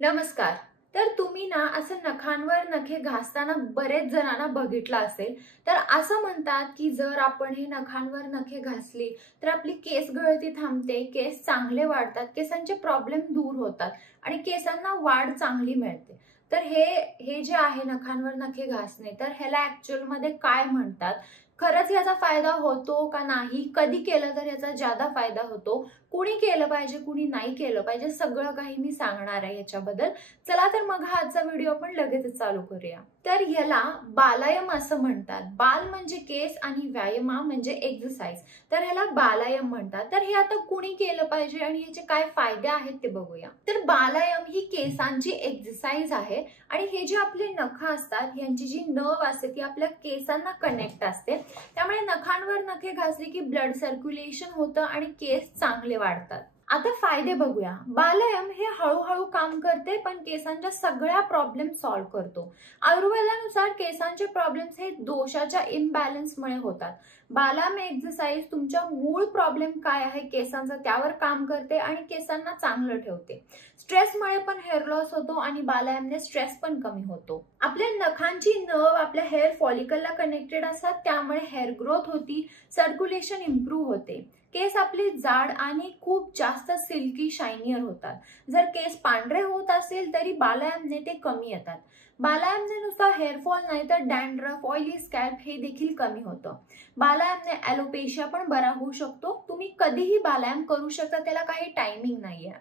नमस्कार. तर तुम्ही ना असं नखांवर नखे घासताना बरेच जणांना बघितलं असेल. तर असं म्हणतात की जर आपण हे नखांवर नखे घासली तर आपली केस गळती थांबते, केस चांगले वाढतात, केसांचे प्रॉब्लेम दूर होतात आणि केसांना वाढ चांगली मिळते. तर हे हे जे आहे नखांवर नखे घासणे, तर ह्याला ऍक्च्युअल मध्ये काय म्हणतात? खरंच याचा फायदा होतो का नाही? कधी केलं तर याचा ज्यादा फायदा होतो? कुणी केलं पाहिजे, कुणी नाही केलं पाहिजे, सगळं काही मी सांगणार आहे याच्याबद्दल. चला तर मग हा आजचा व्हिडिओ आपण लगेचच चालू करूया. तर ह्याला बालायम असं म्हणतात. बाल म्हणजे केस आणि व्यायामा म्हणजे एक्सरसाइज. तर ह्याला बालायम म्हणतात. तर हे आता कुणी केलं पाहिजे आणि ह्याचे काय फायदे आहेत ते बघूया. तर बालायम ही केसांची एक्सरसाइज आहे आणि हे जे आपले नख असतात यांची जी नर्व असते ती आपल्या केसांना कनेक्ट असते. त्यामुळे नखांवर नखे घासले की ब्लड सर्क्युलेशन होतं आणि केस चांगले वाढतात. आता फायदे बघूया. बालायम हे हळूहळू काम करते पण केसांच्या सगळ्या प्रॉब्लेम सॉल्व्ह करतो. आयुर्वेदानुसार केसांचे प्रॉब्लेम्स हे दोषाच्या इम्बॅलन्समुळे होतात. बालायम एक्सरसाइज तुमच्या मूळ प्रॉब्लेम काय आहे केसांचा त्यावर काम करते आणि केसांना चांगलं ठेवते. स्ट्रेसमुळे पण हेअर लॉस होतो आणि बालायमने स्ट्रेस पण कमी होतो. आपल्या नखांची नर्व आपल्या हेअर फॉलिकलला कनेक्टेड असतात, त्यामुळे हेअर ग्रोथ होती, सर्क्युलेशन इम्प्रूव्ह होते. केस आपले जाड आणि खूप जास्त सिल्की शायनियर होतात. जर केस पांढरे होत असेल तरी बालायमने ते कमी येतात. बालायमने नुसता हेअरफॉल नाही तर डॅन्ड्रफ, ऑइली स्कॅल्प हे देखील कमी होतं. बालायमने ॲलोपेशिया पण बरा होऊ शकतो. तुम्ही कधीही बालायम करू शकता, त्याला काही टायमिंग नाहीये.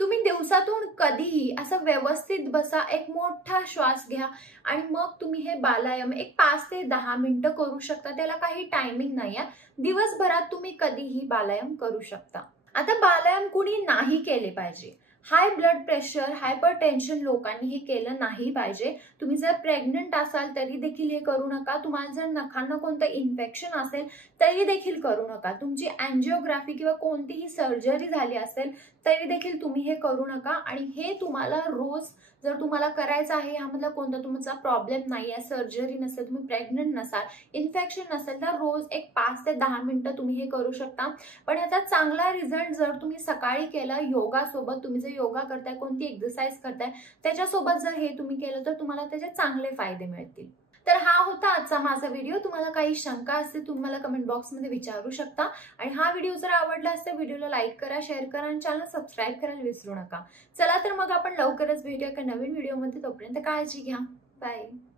तुम्ही दिवसातून कधीही असं व्यवस्थित बसा, एक मोठा श्वास घ्या आणि मग तुम्ही हे बालायम एक 5 ते 10 मिनिटं करू शकता. त्याला काही टायमिंग नाहीये. दिवसभरात तुम्ही कधीही बालायम करू शकता. आता बालायम कुणी नाही केले पाहिजे. हाय ब्लड प्रेशर, हायपरटेन्शन लोकांनी हे केलं नाही पाहिजे. तुम्ही जर प्रेग्नंट असाल तरी देखील हे करू नका. तुम्हाला जर नखांना कोणतं इन्फेक्शन असेल तरी देखील करू नका. तुमची अँजिओग्राफी किंवा कोणतीही सर्जरी झाली असेल तरी देखील तुम्ही हे करू नका. आणि हे तुम्हाला रोज जर तुम्हाला करायचं आहे, यामधला कोणता तुमचा प्रॉब्लेम नाहीये, सर्जरी नसेल, तुम्ही प्रेग्नंट नसाल, इन्फेक्शन नसेल, तर रोज एक 5 ते 10 मिनिटं तुम्ही हे करू शकता. पण याचा चांगला रिझल्ट जर तुम्ही सकाळी केला योगा सोबत, तुम्ही जर योगा करताय, कोणती एक्सरसाइज करताय, त्याच्यासोबत जर हे तुम्ही केलं तर तुम्हाला त्याचे चांगले फायदे मिळतील. तर हा होता आजचा माझा व्हिडिओ. तुम्हाला काही शंका असतील तुम्ही मला कमेंट बॉक्समध्ये विचारू शकता. आणि हा व्हिडिओ जर आवडला असेल व्हिडिओला लाईक करा, शेअर करा आणि चॅनल सबस्क्राईब करायला विसरू नका. चला तर मग आपण लवकरच भेटूया एका नवीन व्हिडिओमध्ये. तोपर्यंत काळजी घ्या. बाय.